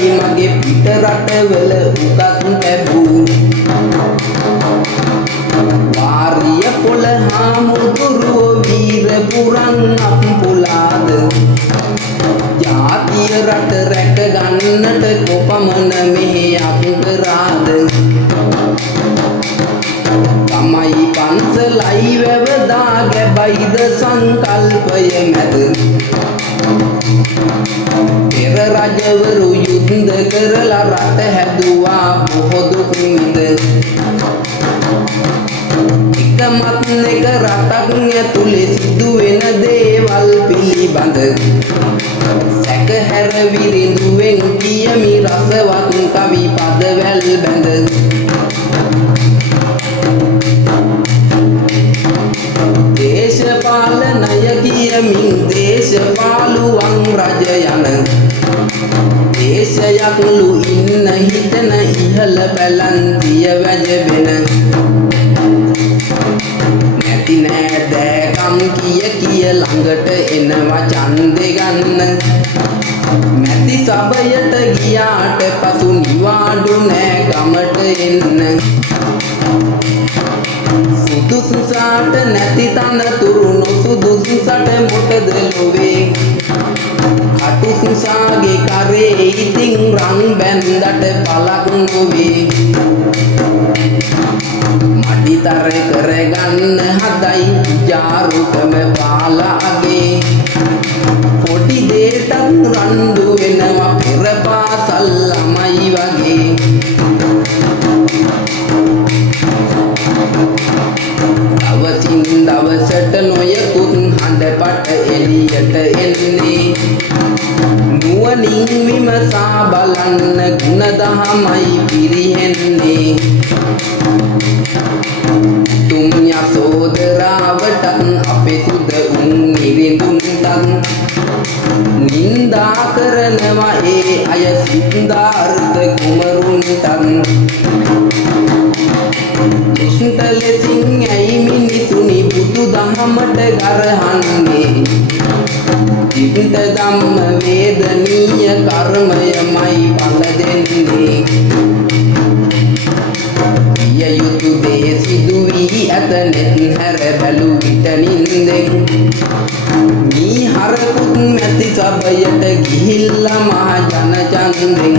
වටයි මගේ පිට රටවල උකත් ලැබූ වාරිය පොළ හාමුදුරුවෝ වීර පුරන් අප්පුලාද ජාතිය රට රැක ගන්නට කොපමණ මෙහෙයක් කරාද තමයි පන්සලයි වැවදා ගැබයිද සංකල්පය මැද පෙර රජවරු යුද්ධ කරලා රට හැදුවා පොහොදු හිමිද එකමත් එක රටක් ඇතුලේ සිදුවෙන දේවල් පිළිබඳ සැකහැර විරිඳුවෙන් කියමි රසවත් කවි පදවැල් බැඳ දේශපාලනය කියමින් දේශපාලුවන් රජ යන දේශයක්ලු ඉන්න හිතන ඉහළ පැලන්තිය වැජබෙන නැති නෑදෑකම් කිය ළඟට එනවා ඡන්දෙ ගන්න මැති සභයට ගියාට පසු නිවාඩු නෑ ගමට එන්න සුදුසුසාට නැති තනතුරු නොසුදුසුසට මොකද ලොවේ කටුසුසාගේ කරේ ඉතින් රන් බැන්දට පලක් නොවේ මඩිතර කරගන්න හදයි ජාරුකම පාලාගේ පොඩි දේටත් රණ්ඩු වෙනවා පෙර පාසල් ළමයි වගේ දවසින් දවසට නොයකුත් හඬපට එළියට එන්නේ නුවණින් විමසා බලන්න ගුණදහමයි පිරිහෙන්නේ තුම් යසෝදරාවටත් අපේ සුද උන් නිරිඳුන්ටත් නින්දා කරනවා ඒ අය සිද්ධාර්ථ කුමරුන්ටත් දුෂ්ට ලෙසින් ඇයි මිනිසුනි බුදු දහමට ගරහන්නේ චිත්ත ධම්ම වේදනීය කර්මයමයි බල දෙන්නේ විය යුතු දේ සිදු වී ඇත නෙත් හැර බැලු විට නින්දෙන් මී හරකුත් මැති සභයට ගිහිල්ලා මහ ජන ඡන්දෙන්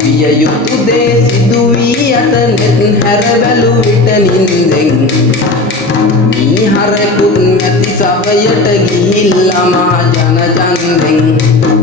විය යුතු දේ සිදු වී ඇත නෙත් හැර බැලු විට නින්දෙන් මී හරකුත් මැති සභයට ගිහිල්ලා මහ ජන ඡන්දෙන්